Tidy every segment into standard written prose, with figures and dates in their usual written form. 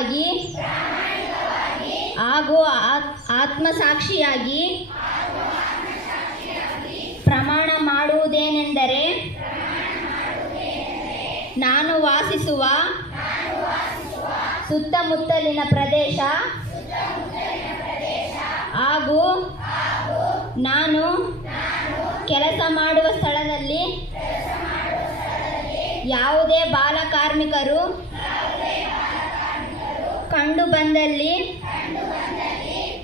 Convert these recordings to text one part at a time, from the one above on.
ಪ್ರಾಮಾಣಿಕವಾಗಿ ಹಾಗೂ ಆತ್ಮಸಾಕ್ಷಿಯಾಗಿ ಪ್ರಮಾಣ ಮಾಡುವುದೇನೆಂದರೆ, ನಾನು ವಾಸಿಸುವ ಸುತ್ತಮುತ್ತಲಿನ ಪ್ರದೇಶ ಹಾಗೂ ನಾನು ಕೆಲಸ ಮಾಡುವ ಸ್ಥಳದಲ್ಲಿ ಯಾವುದೇ ಬಾಲಕಾರ್ಮಿಕರು ಕಂಡುಬಂದಲ್ಲಿ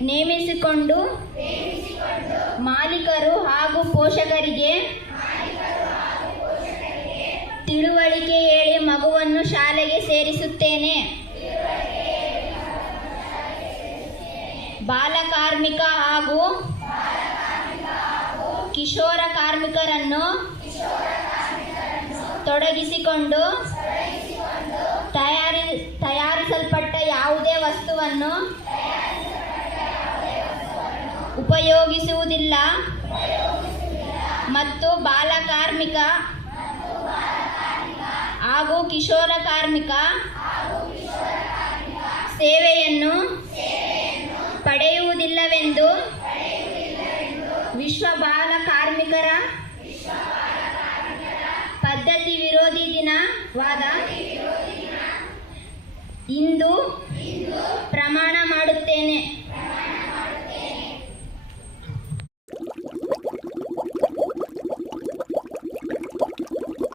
ನೇಮಿಸಿಕೊಂಡು ಮಾಲೀಕರು ಹಾಗೂ ಪೋಷಕರಿಗೆ ತಿಳುವಳಿಕೆ ಹೇಳಿ ಮಗುವನ್ನು ಶಾಲೆಗೆ ಸೇರಿಸುತ್ತೇನೆ. ಬಾಲಕಾರ್ಮಿಕ ಹಾಗೂ ಕಿಶೋರ ಕಾರ್ಮಿಕರನ್ನು ತೊಡಗಿಸಿಕೊಂಡು ತಯಾರಿಸಲ್ಪಟ್ಟ ಯಾವುದೇ ವಸ್ತುವನ್ನು ಉಪಯೋಗಿಸುವುದಿಲ್ಲ ಮತ್ತು ಬಾಲಕಾರ್ಮಿಕ ಹಾಗೂ ಕಿಶೋರ ಕಾರ್ಮಿಕ ಸೇವೆಯನ್ನು ಪಡೆಯುವುದಿಲ್ಲವೆಂದು ವಿಶ್ವ ಬಾಲ ಕಾರ್ಮಿಕರ ಪದ್ಧತಿ ವಿರೋಧಿ ದಿನವಾದ ಇಂದು ಪ್ರಮಾಣ ಮಾಡುತ್ತೇನೆ.